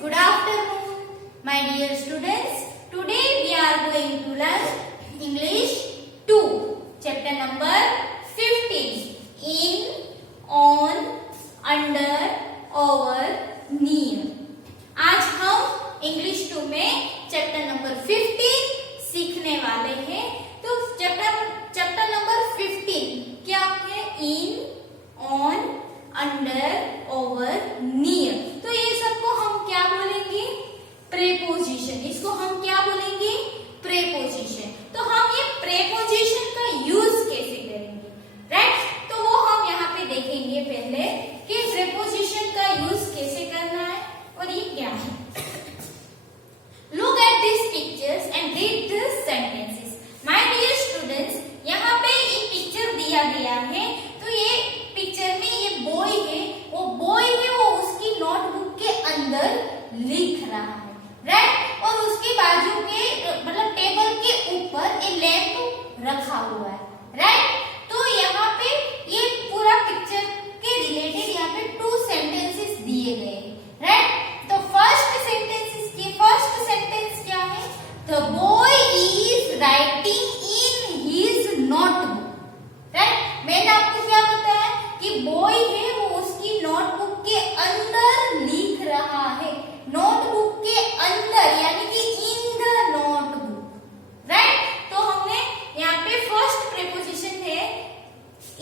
good afternoon. My dear students, today we are going to learn English 2, chapter number 15. In, on, under, over, near. आज हम English 2 में chapter number 15 सीखने वाले हैं। तो chapter number 15 क्या है? इन, ऑन, अंडर, ओवर, नियर। तो ये सबको हम क्या बोलेंगे? प्रेपोजिशन। इसको हम क्या बोलेंगे? प्रेपोजिशन। तो हम ये प्रेपोजिशन का यूज कैसे करेंगे, राइट? तो वो हम यहाँ पे देखेंगे पहले कि प्रेपोजिशन का यूज कैसे करना है और ये क्या है। Look at these pictures and read the sentences. My dear students, यहाँ पे एक पिक्चर दिया गया है। तो ये पिक्चर में ये बॉय है, वो उसकी नोटबुक के अंदर लिख रहा है, राइट? और उसके बाजू के मतलब टेबल के ऊपर एक लैंप रखा हुआ है, राइट? तो यहाँ पे ये पूरा पिक्चर के रिलेटेड यहाँ पे 2 सेंटेंसेस दिए गए हैं, राइट? तो फर्स्ट सेंटेंस क्या है? The boy is writing in his notebook, right? मैंने आपको क्या बताया कि बॉय है वो उसकी नोटबुक के अंदर लिख रहा है। नोटबुक के अंदर यानी कि इन द नोटबुक, राइट? तो हमने यहाँ पे फर्स्ट प्रीपोजिशन है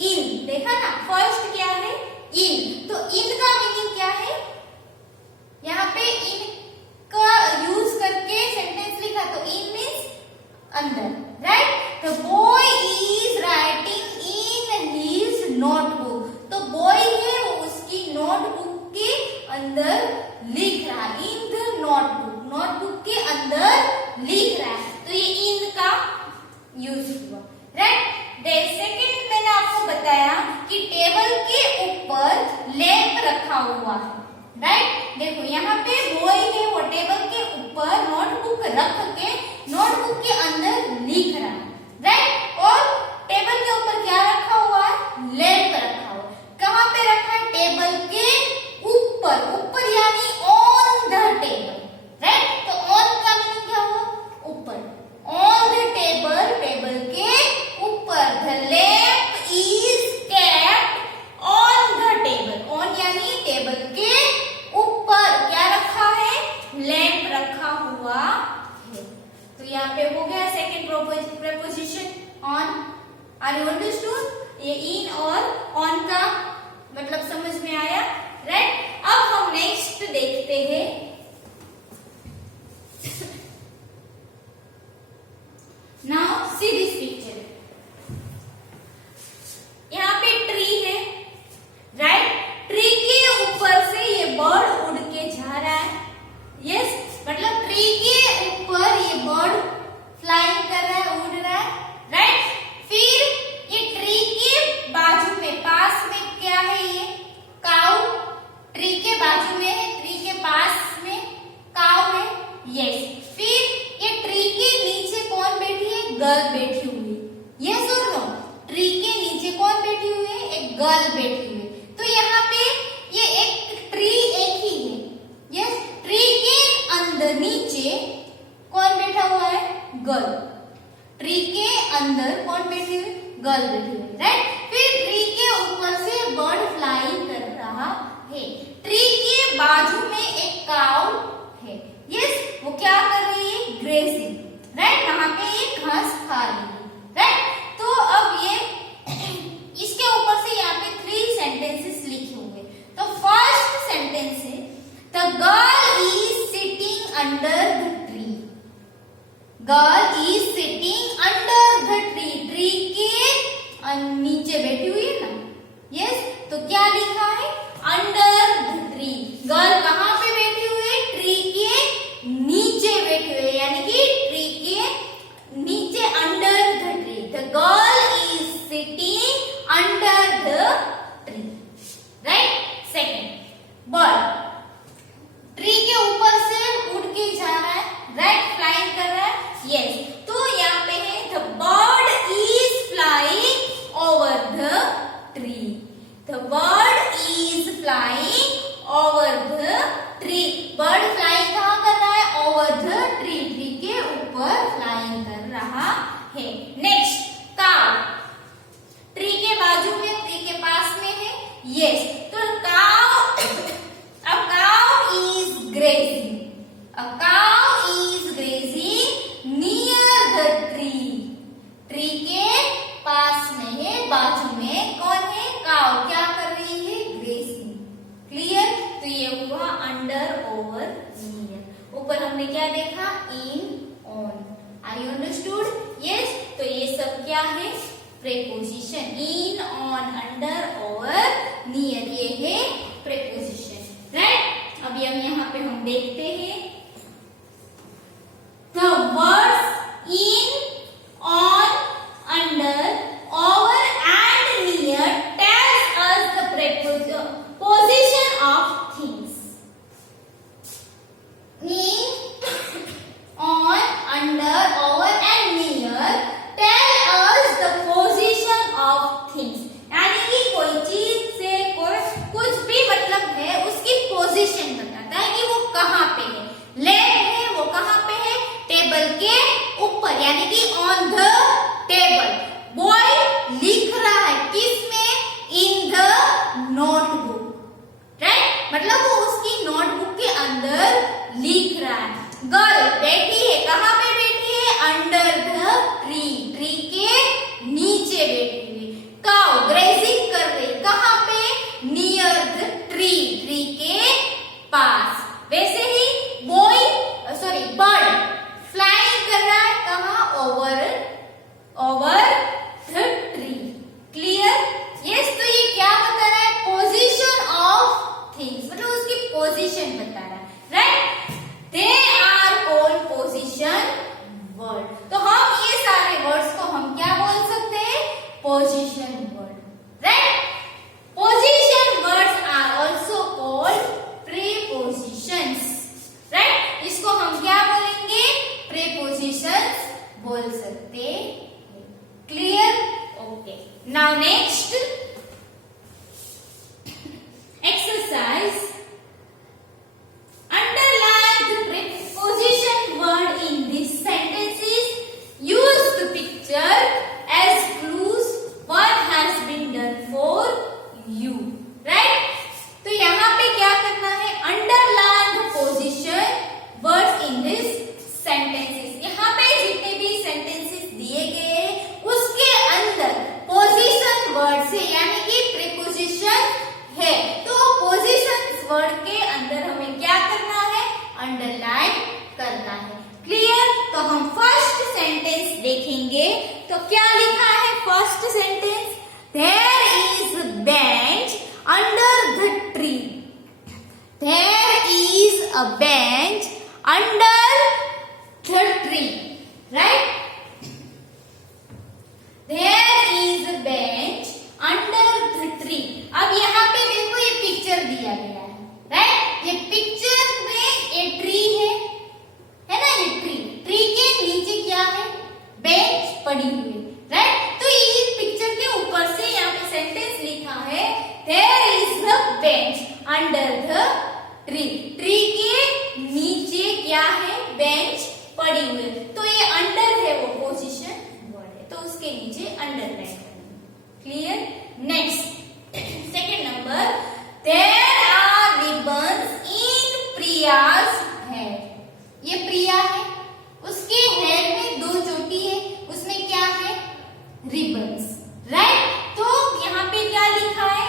इन, देखा ना? फर्स्ट क्या है? इन। तो इन का मीनिंग क्या है? यहाँ पे इन का यूज करके सेंटेंस लिखा, तो इन मीन्स अंदर, राइट? तो boy is writing in his notebook. तो बॉय है वो उसकी नोटबुक के अंदर लिख रहा है। इन द नोटबुक, नोटबुक के अंदर लिख रहा है। तो ये इन का यूज हुआ, राइट? सेकेंड मैंने आपको बताया कि टेबल के ऊपर लैंप रखा हुआ है, राइट? देखो यहाँ पे बॉय है वो टेबल के ऊपर नोटबुक रख के नोटबुक के अंदर लिख रहा है, राइट? और टेबल के ऊपर क्या रखा हुआ है? लैंप रखा हुआ। कहाँ पे रखा है? टेबल के ऊपर। ऊपर यानी ऑन द टेबल, राइट? तो ऑन का मीनिंग क्या हुआ? ऊपर। ऑन द टेबल, टेबल के ऊपर। The lamp is kept on the table. On यानी टेबल के ऊपर क्या रखा है? लैंप रखा हुआ है। तो यहाँ पे हो गया second preposition on. Are you understood? ये इन और ऑन का मतलब समझ में आया, राइट? अब हम नेक्स्ट देखते हैं। Now see this picture. यहाँ पे ट्री है, राइट? ट्री के ऊपर से ये बर्ड उड़ के जा रहा है। यस, मतलब ट्री के ऊपर ये बर्ड फ्लाइंग कर रहा है, उड़ रहा है, राइट? फिर ये ट्री के बाजू में, पास में क्या है? ये काऊ। ट्री के बाजू में है, ट्री के पास में काऊ है। यस, फिर ये ट्री के नीचे कौन बैठी है? गर्ल बैठी हुई है। यस और नो? ट्री के नीचे कौन बैठी हुई है? एक गर्ल बैठी हुई है। तो यहाँ पे ये एक ट्री एक ही है। यस, ट्री के अंदर नीचे कौन बैठा हुआ है? गर्ल। ट्री के अंदर कौन बैठी हुई? गर्ल बैठी हुई, राइट? फिर ट्री के ऊपर से बर्ड फ्लाइंग कर रहा है। ट्री के बाजू में एक काऊ है। यस, वो क्या कर रही है? Gracing, right? वहां पे ये घास खा रही है, राइट? तो अब ये इसके ऊपर से यहाँ पे 3 सेंटेंसेस लिखे हुए। तो फर्स्ट सेंटेंस है the girl is sitting under the tree. Girl is sitting under the tree. Tree के नीचे बैठी हुई है ना? यस, तो क्या लिखा है? Under the tree. गर्ल कहाँ पे बैठी हुई है? ट्री के नीचे बैठी हुई है, यानी कि ट्री के नीचे, under the tree. The girl is sitting under the tree, right? Second, bird tree के ऊपर से उड़ के जा रहा है, राइट? फ्लाइंग कर रहा है। यस, तो यहाँ पे है the bird is flying over the tree. The bird is flying over the tree. Bird flying yes, तो cow, a cow is grazing, a cow is grazing near the tree, tree के पास में है, बाजू में कौन है, काउ क्या कर रही है, ग्रेजिंग। क्लियर, तो ये हुआ अंडर, ओवर, नियर। ऊपर हमने क्या देखा, in, on. I you understood? Yes, तो ये सब क्या है, preposition. In, on, under, over, near, ये है प्रेपोजिशन। राइट, अभी हम यहाँ पे हम देखते हैं the words in, on, under, over and near tells us the position of things. In, on, under, over and near tell us the position of things. यानी कि कोई चीज से कोई कुछ भी मतलब है, उसकी पोजीशन बताता है कि वो कहाँ पे है। लैंड है, वो कहाँ पे है, टेबल के ऊपर, यानी कि ऑन द टेबल। बॉय लिख रहा है किसमें, इन द नोटबुक। राइट, मतलब वो उसकी नोटबुक के अंदर लिख रहा है। गर्ल बैठी है, कहाँ पे बैठी है, अंडर द ट्री, ट्री के नीचे बैठी हुई। काउ ग्रेजिंग कर रही, कहाँ पे, नियर द ट्री, ट्री के पास। वैसे ही बॉय, सॉरी बर्ड फ्लाइंग कर रहा है, कहाँ, over, over the tree. Clear? Yes, तो ये क्या बता रहा है, पोजीशन ऑफ थिंग्स, मतलब उसकी पोजीशन बता रहा है। Right, they are called position word. तो हम ये सारे वर्ड्स को हम क्या बोल सकते हैं, position word. Right, position words are also called prepositions. Right, इसको हम क्या बोलेंगे, प्रीपोजिशंस बोल सकते हैं। Clear? Okay, now next exercise. Underline the preposition word in these sentences. Use the picture as clues. What has been done for you? Right? तो यहाँ पे क्या करना है, underline the position words in these sentences. यहाँ पे जितने भी sentences दिए गए हैं उसके अंदर position word से, यानी कि preposition है, तो पोजीशन वर्ड के अंदर हमें क्या करना है, अंडरलाइन करना है। क्लियर? तो हम फर्स्ट सेंटेंस देखेंगे, तो क्या लिखा है first sentence, there is a bench under the tree, there is a bench under the tree. Right, there is a bench under the tree. अब यहाँ पे देखो ये पिक्चर दिया गया है। राइट, ये पिक्चर में ये ट्री है ना, ये ट्री, ट्री के नीचे क्या है, बेंच पड़ी हुई। राइट, तो इस पिक्चर के ऊपर से यहाँ पे सेंटेंस लिखा है, there is a bench under the tree, tree के नीचे क्या है, बेंच पड़ी हुई। तो ये अंडर है, वो पोजीशन वर्ड है, तो उसके नीचे अंडरलाइन करना। Clear? Next second number, there are ribbons in Priya's hair. ये प्रिया है, उसके हेयर में दो चोटी है, उसमें क्या है, रिबन्स। राइट, तो यहाँ पे क्या लिखा है,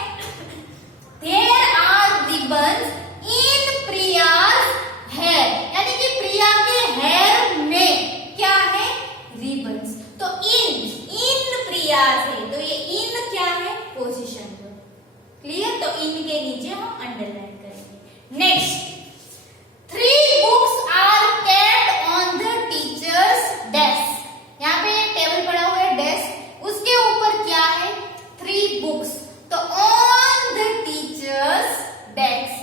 there are ribbons in Priya's hair, यानी कि प्रिया के हेयर में क्या है, रिबन्स। तो इन प्रियाज है, तो ये इन क्या है, पोजीशन। क्लियर? तो इन के नीचे हम अंडरलाइन करेंगे। Next, 3 books are kept on the teacher's desk. यहाँ पे एक टेबल पड़ा हुआ है, डेस्क, उसके ऊपर क्या है, 3 बुक्स। तो on the teacher's desk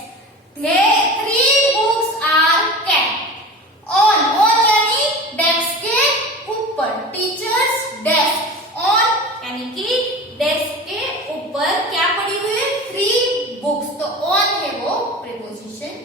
3 books are kept on, on यानी डेस्क के ऊपर, टीचर्स डेस्क, ऑन यानी कि डेस्क के ऊपर क्या पड़ी हुई है, 3 बुक्स। तो ऑन है वो प्रीपोजिशन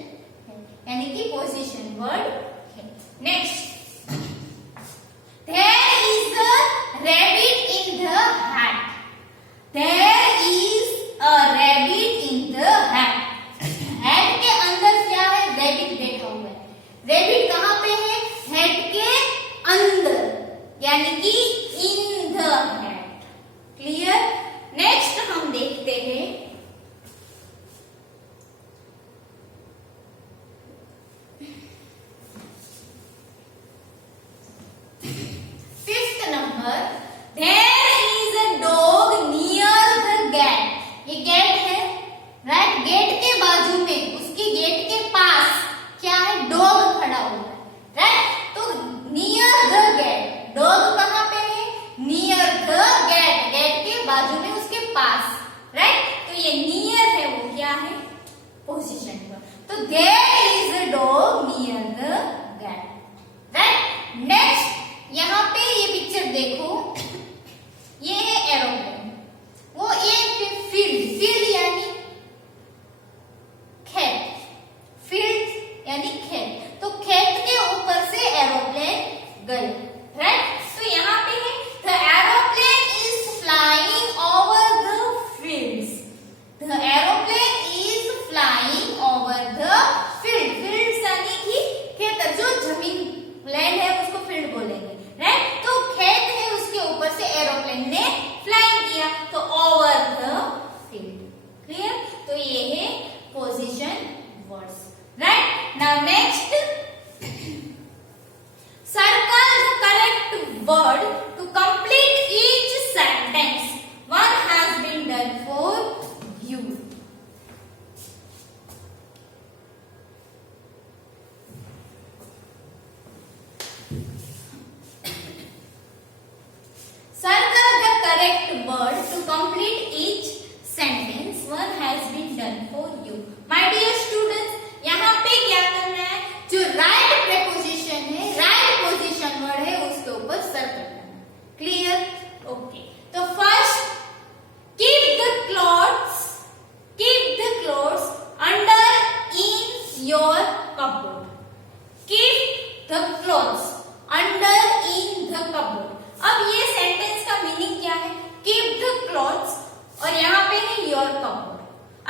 पोजीशन पर। तो there is a dog near the gate, right. Next यहाँ पे ये पिक्चर देखो, ये है एरोप्लेन, वो एक फील्ड, फील्ड यानी खेत, फील्ड यानी खेत, तो खेत के ऊपर से एरोप्लेन गई, राइट। तो यहाँ पे है the aeroplane is flying over the fields, the aeroplane is flying over the field, fields यानी कि खेत, जो जमीन लैंड है उसको फील्ड बोलेंगे, राइट। तो खेत है उसके ऊपर से एरोप्लेन ने फ्लाइंग किया, तो ओवर द फील्ड, क्लियर। तो ये है position words, right. Now next, circle the correct word to complete each sentence. One has been done for you. Circle the correct word to complete each sentence. One has been done for you. My dear students, यहाँ पे क्या करना है, जो right preposition है, right position word है, उसके ऊपर सर्कल करना है, क्लियर, ओके। तो first, keep the clothes under in your cupboard. Keep the clothes under in the cupboard. अब ये सेंटेंस का मीनिंग क्या है, keep the clothes और यहाँ पे है your cupboard।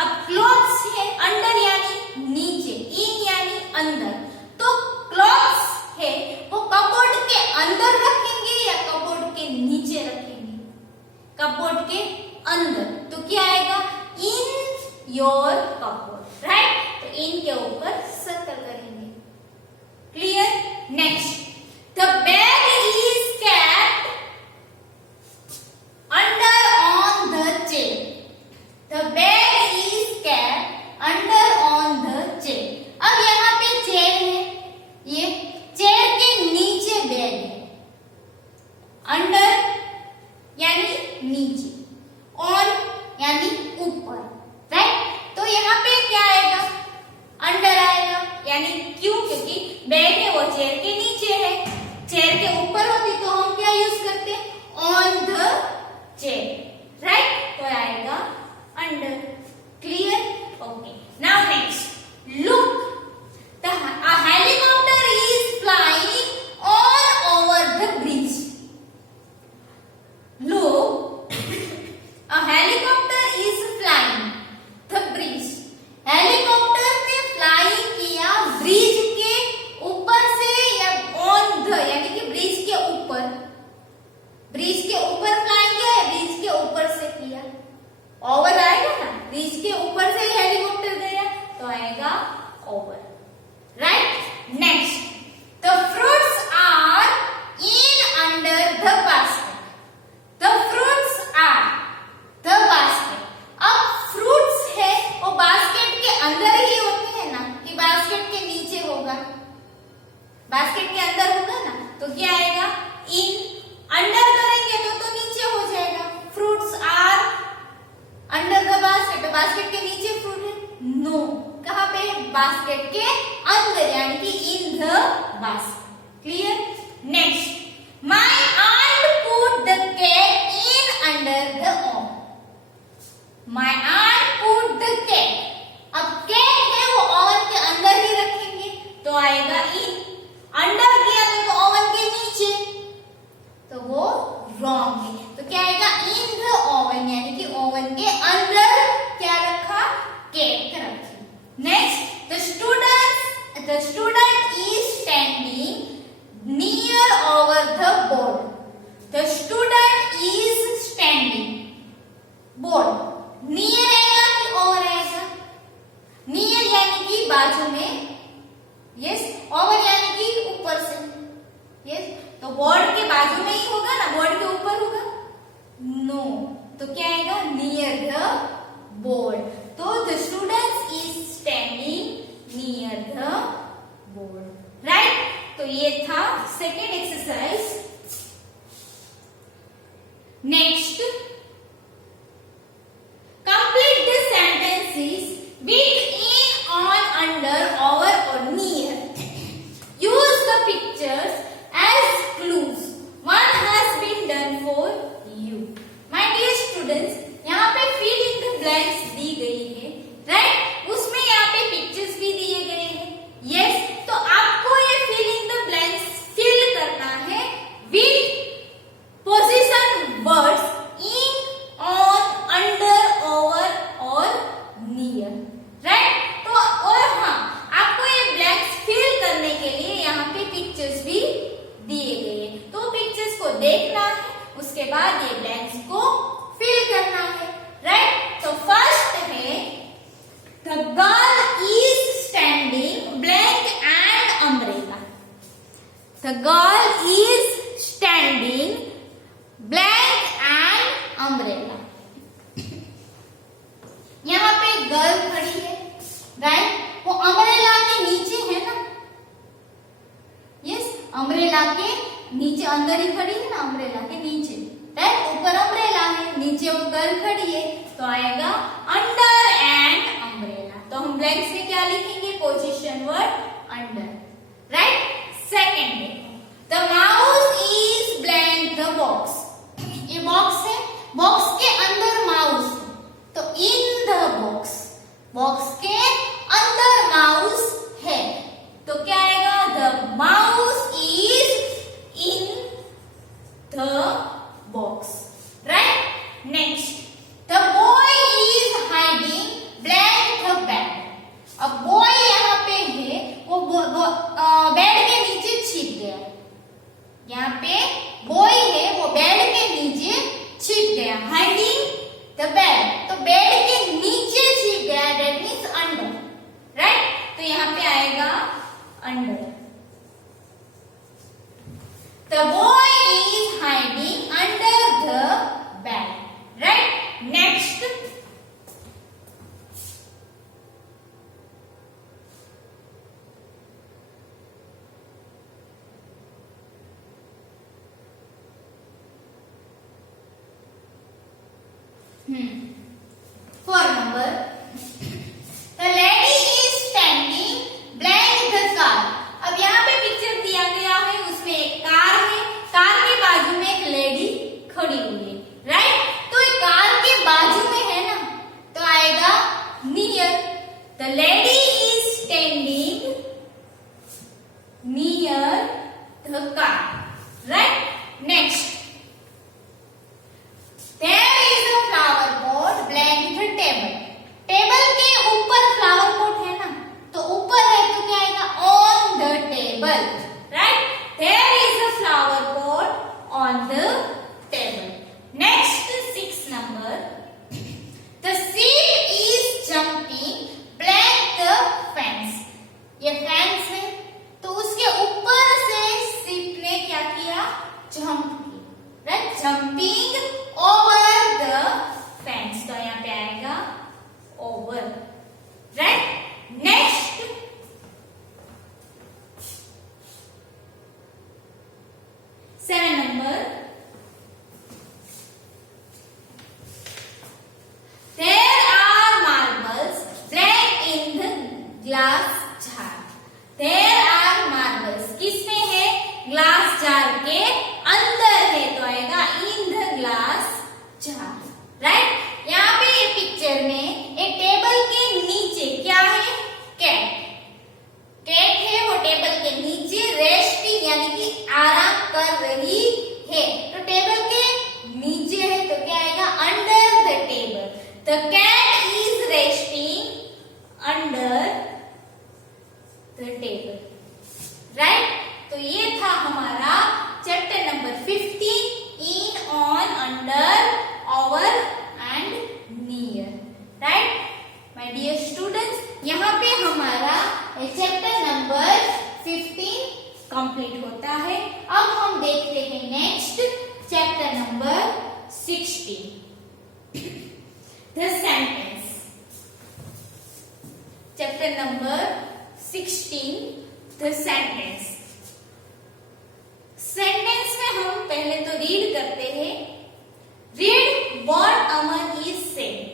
अब क्लोथ्स है, अंडर यानी नीचे, इन यानी अंदर, तो क्लोथ्स है वो कपबोर्ड के अंदर रखेंगे या कपबोर्ड के नीचे रखेंगे, कपबोर्ड के अंदर, तो क्या आएगा, इन योर कपबोर्ड, राइट। तो इन के ऊपर सर्कल करेंगे, clear. Next, the bag is kept under on the chair, the bag is kept under on the chair। अब यहाँ पे चेयर है, ये चेयर के नीचे बैग है, अंडर यानी नीचे, ऑन यानी ऊपर, राइट। तो यहाँ पे क्या आएगा, अंडर आएगा, यानी क्यों, क्योंकि बैग है वो चेयर के नीचे है, चेयर के ऊपर होती तो हम क्या यूज करते, ऑन द चेयर, राइट। तो आएगा under, clear, okay. Now next, look, a helicopter is flying all over the bridge. Look, a helicopter is flying the bridge. Helicopter ने फ्लाई किया ब्रिज के ऊपर से या ऑन द, यानी कि ब्रिज के ऊपर, ब्रिज के ऊपर फ्लाई किया या ब्रिज के ऊपर से किया, ओवर आएगा ना, ब्रिज के ऊपर से ही हेलीकॉप्टर गया तो आएगा over, right. Next, the fruits are in under the basket, the fruits are the basket. अब फ्रूट्स है वो बास्केट के अंदर ही होते हैं ना, कि बास्केट के नीचे होगा, बास्केट के अंदर होगा ना, तो क्या आएगा, इन, अंडर करेंगे तो नीचे हो जाएगा, fruits are under the basket, basket के नीचे फ्रूट है, नो, कहाँ पे, बास्केट के अंदर, यानी कि in the basket, clear. Next, my aunt put the cake in under the oven, my aunt put the cake, अब केक है वो ओवन के अंदर ही रखेंगे तो आएगा इन, अंडर किया तो ओवन के नीचे, तो वो रॉन्ग है, तो क्या आएगा, इन द ओवन, यानी कि ओवन के अंदर क्या रखा, केक रखी। Next, the student is standing near over the board, the student is standing, board, near आएगा कि over आएगा, near यानी कि बाजू में, यस, over यानी कि ऊपर से, यस, तो बोर्ड के बाजू में ही होगा ना, बोर्ड के ऊपर होगा, नो, तो क्या आएगा, नियर द बोर्ड, तो the student is standing near the board, right. तो ये था second exercise. Next, complete the sentences with in girl खड़ी है, राइट, वो अम्ब्रेला के नीचे है ना, यस, अम्ब्रेला के नीचे, अंदर ही खड़ी है ना अम्ब्रेला के नीचे, राइट, ऊपर अम्ब्रेला है, नीचे वो गर्ल खड़ी है, तो आएगा अंडर एंड अम्ब्रेला। तो हम ब्लैंक्स में क्या लिखेंगे, position word under, right. Second देखो, the mouse is blank the box, ये बॉक्स है, बॉक्स के अंदर माउस है, तो इन द बॉक्स, बॉक्स के अंदर माउस है, तो क्या आएगा, the mouse is in the box, right. Next, the boy is hiding blank the bed, अब बॉय यहाँ पे है, वो बेड के नीचे छिप गया, यहाँ पे बॉय है, वो बेड के नीचे छिप गया, हाइडिंग द बेड, तो बेड के नीचे छिप गया, दैट मीन्स अंडर, राइट, तो यहाँ पे आएगा under. The boy is hiding under the bed, right? Next, for number, the lady is standing blank the car, अब यहाँ पे पिक्चर दिया गया है, उसमें एक कार है, कार के बाजू में एक लेडी खड़ी हुई है, राइट, तो एक कार के बाजू में है ना, तो आएगा near, the lady is standing near the car, right. Next, there is a flower pot blank the table, table के ऊपर फ्लावर पॉट है ना, तो ऊपर है तो क्या आएगा, on the table, right, there is a flower pot on the table. Next, 6 number, the sheep is jumping blank the fence, ये फेंस है, तो उसके ऊपर से शीप ने क्या किया, जंप किया, right, jumping over the fence, तो यहाँ पे आएगा over, right. Next, seven number, there are marbles blank in the glass jar, there are marbles किसमें है, ग्लास जार के अंदर है, तो आएगा in the glass jar, right. यहाँ पे ये पिक्चर में एक टेबल के नीचे क्या है, कैट, कैट है, वो टेबल के नीचे रेस्टिंग यानी कि आराम कर रही है, तो टेबल के नीचे है, तो क्या आएगा, under the table, the cat is resting under the table, right. तो ये था हमारा chapter number 15, in, on, under, over and near, right. My dear students, यहाँ पे हमारा चैप्टर नंबर 15 कंप्लीट होता है। अब हम देखते हैं next chapter number 16, the sentence. Chapter number 16, the sentence. Sentence में हम पहले तो रीड करते हैं, read what Aman is saying,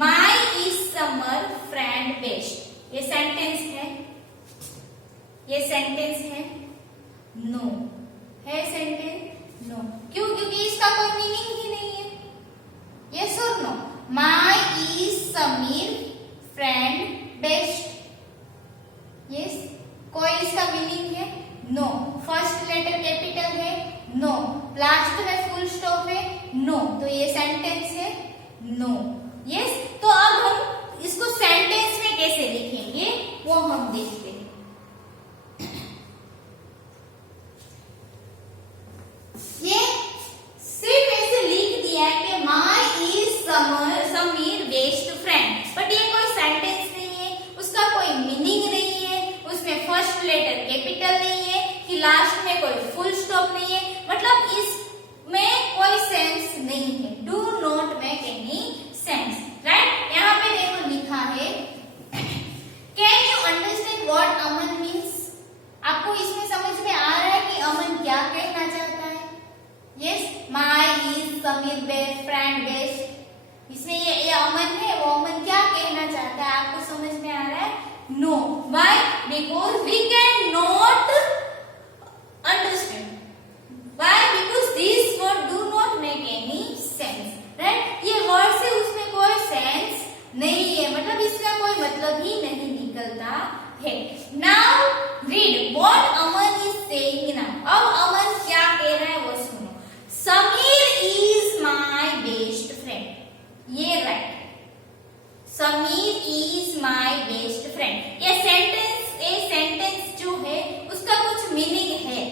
my is summer friend best, ये सेंटेंस है, ये सेंटेंस है, नो है सेंटेंस, नो, क्यों, क्योंकि इसका कोई मीनिंग ही नहीं है, यस और no, my is Sameer friend best, yes, कोई इसका मीनिंग है, नो, फर्स्ट लेटर कैपिटल है, नो, लास्ट में फुल स्टॉप है, नो, तो ये सेंटेंस है, नो, यस। तो अब हम इसको सेंटेंस में कैसे लिखेंगे वो हम देखते हैं। ये सिर्फ ऐसे लिख दिया है कि my is Sameer best friend, but ये कोई सेंटेंस नहीं है, उसका कोई मीनिंग नहीं है, उसमें फर्स्ट लेटर कैपिटल नहीं है, कि लास्ट में कोई फुल स्टॉप नहीं है, मतलब इसमें कोई सेंस नहीं है, do not make any sense, right. because we cannot understand. Why? Because these words do not make any sense. Right? ये वर्ड से उसमें कोई सेंस नहीं है, मतलब इसका कोई मतलब ही नहीं निकलता है. Now read what Aman is saying now. अब अमन क्या कह रहा है वो सुनो. Sameer is my best friend. ये right. Sameer is my best friend. ये सेंटेंस जो है उसका कुछ मीनिंग है,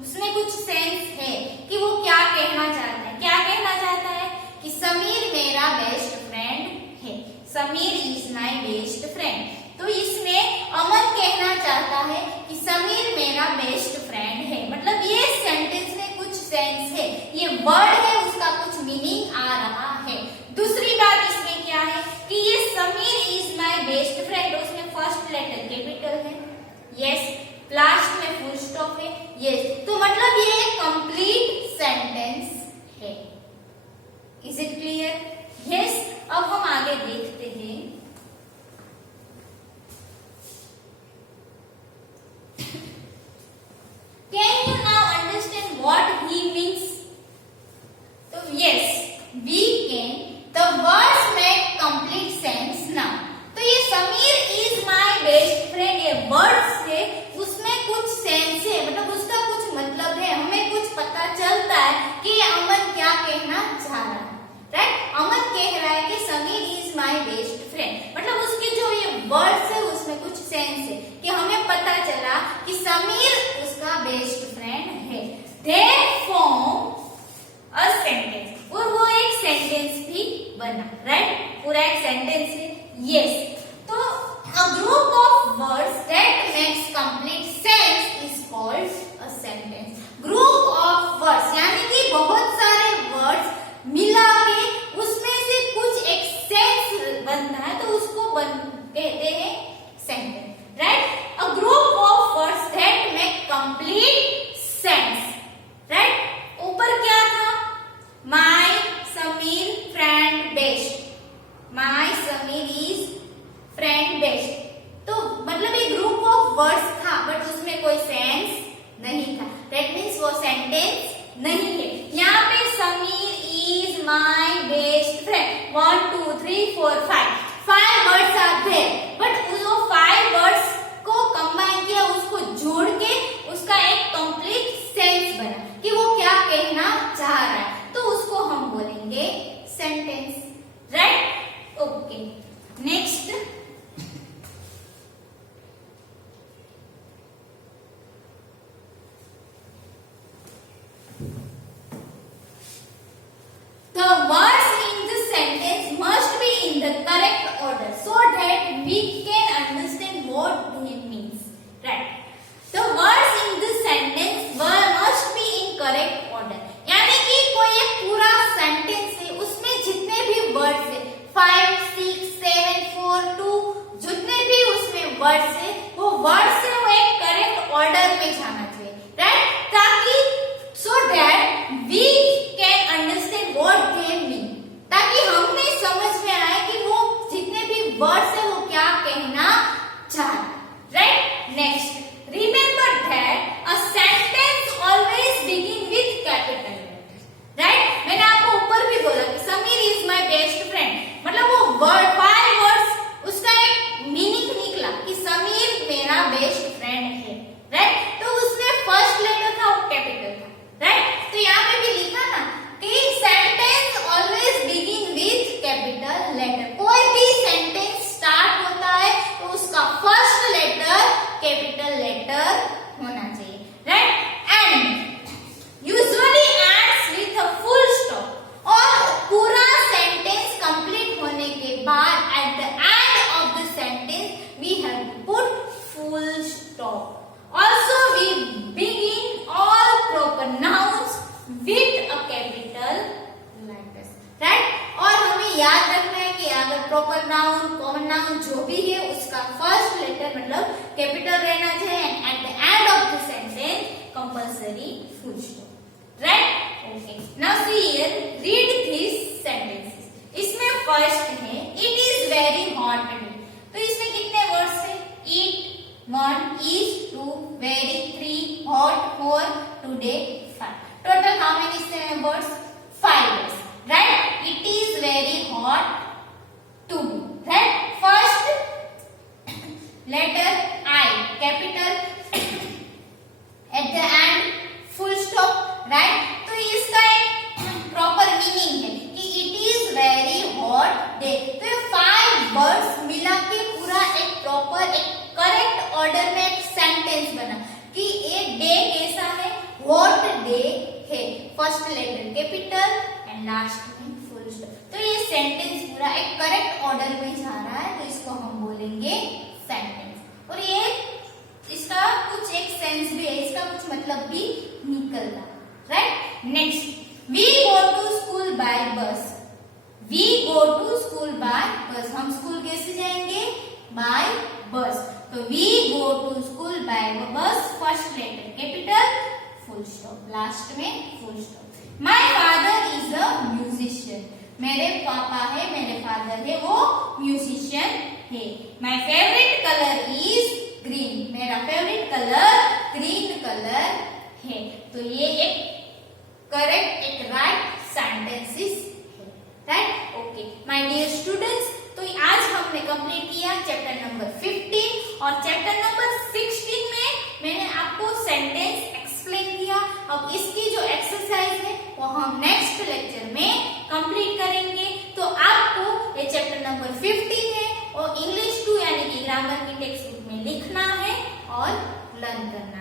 उसमें कुछ सेंस है कि वो क्या कहना चाहता है. क्या कहना चाहता है कि समीर मेरा बेस्ट फ्रेंड है. Sameer is my best friend. तो इसमें अमन कहना चाहता है कि समीर मेरा बेस्ट फ्रेंड है. मतलब ये सेंटेंस में कुछ सेंस है, ये वर्ड है उसका कुछ मीनिंग आ रहा है. दूसरी बात इसमें क्या है कि ये Sameer is my best friend, उसमें फर्स्ट लेटर कैपिटल है. यस. लास्ट में फुल स्टॉप है. यस. तो मतलब ये कंप्लीट सेंटेंस है. Is it clear? यस. अब हम आगे देखते हैं. Can you now understand what he means? तो yes, we can. The words make complete sense now. तो ये Sameer is my best friend, ये वर्ड से उसमें कुछ सेंस है, मतलब उसका कुछ मतलब है. हमें कुछ पता चलता है कि अमन क्या कहना चाह रहा है. राइट? अमन कह रहा है कि Sameer is my best friend, मतलब उसके जो ये वर्ड्स है उसमें कुछ सेंस है कि हमें पता चला कि समीर उसका बेस्ट फ्रेंड है. They form a sentence. और वो एक सेंटेंस भी बना. राइट? पूरा एक सेंटेंस है. यस. तो a group of words that makes complete sense is called a sentence. Group of words यानी कि बहुत सारे वर्ड्स मिला के उसमें से कुछ एक सेंस बनता है, तो उसको कहते हैं sentence. Right? A group of words that make complete sense. Right? ऊपर क्या था? My Samir friend best. My Samir is friend best. तो मतलब एक ग्रुप ऑफ वर्ड्स था बट उसमें कोई सेंस नहीं था. दैट मीन्स वो सेंटेंस नहीं है. यहाँ पे Sameer is my best friend 1 2 3 4 5 words are there, but वो 5 वर्ड्स को कंबाइन किया, उसको जोड़ के उसका एक कंप्लीट सेंस बना कि वो क्या कहना चाह रहा है. तो उसको हम बोलेंगे sentence. Right? Okay. Next. The words in the sentence must be in the correct order so that we can understand what they means. Right? The words in the sentence must be in correct order. यानी कि कोई एक पूरा sentence है, उसमें जितने भी words है 5 6 7 4 2 जितने भी उसमें वर्ड्स है वो वर्ड्स से वो एक करेक्ट ऑर्डर में जाना चाहिए. राइट? ताकि so that we can understand what they mean. ताकि हमें समझ में आए कि वो जितने भी वर्ड्स है वो क्या कहना चाह रहा है. Right? Next. Remember that a sentence always begin with capital letters. Right? मैंने आपको ऊपर भी बोला कि Sameer is my best friend. मतलब वो वर्ड 5 वर्ड्स उसका एक मीनिंग निकला कि समीर मेरा बेस्ट फ्रेंड है. राइट? तो उसमें फर्स्ट लेटर था वो कैपिटल था. राइट? तो यहाँ पे भी लिखा ना कि sentence always begin with capital letter. कोई भी सेंटेंस स्टार्ट होता है तो उसका फर्स्ट लेटर कैपिटल लेटर होना चाहिए. Right? And usually ends with a full stop. और पूरा सेंटेंस कंप्लीट होने के बाद at the end of the sentence we have put full stop. Also we begin all proper nouns with a capital letters. Right? और हमें याद रखना है कि अगर प्रॉपर नाउन कॉमन नाउन जो भी है उसका फर्स्ट लेटर मतलब कैपिटल रहना चाहिए. Eight the end of the sentence compulsory full stop. Right? Okay. Now see here, read this sentences. इसमें फर्स्ट है इट इज वेरी हॉट. तो इसमें कितने वर्ड्स है? ईट, ought to be. Right? First letter I, capital, at the end full stop. Right? तो इसका एक proper meaning है कि it is very hot day. तो ये 5 वर्ड्स मिला के पूरा एक प्रॉपर एक करेक्ट ऑर्डर में एक सेंटेंस बना कि ये डे कैसा है, हॉट डे है. First letter capital and last में फुल स्टॉप. तो ये सेंटेंस पूरा एक करेक्ट ऑर्डर में जा रहा है, तो इसको हम बोलेंगे सेंटेंस. और ये इसका कुछ एक सेंस भी है, इसका कुछ मतलब भी निकलता. Right? Next, we go to school by bus. We go to school by bus. हम स्कूल कैसे जाएंगे? By bus. तो we go to school by bus. First letter capital, full stop, last में full stop. My father is a musician. मेरे पापा है, मेरे father है, वो म्यूजिशियन है. My favourite colour is green. मेरा फेवरेट कलर ग्रीन कलर है. तो ये एक करेक्ट एक राइट सेंटेंसेस है. Right? Okay my dear students, तो आज हमने कंप्लीट किया चैप्टर नंबर 15 और चैप्टर नंबर 16 में मैंने आपको सेंटेंस एक्सप्लेन किया. अब इसकी जो एक्सरसाइज है वो हम नेक्स्ट लेक्चर में कंप्लीट करेंगे. तो आपको ये चैप्टर नंबर 15 है और इंग्लिश 2 यानी कि ग्रामर की टेक्स्ट बुक में लिखना है और लर्न करना है.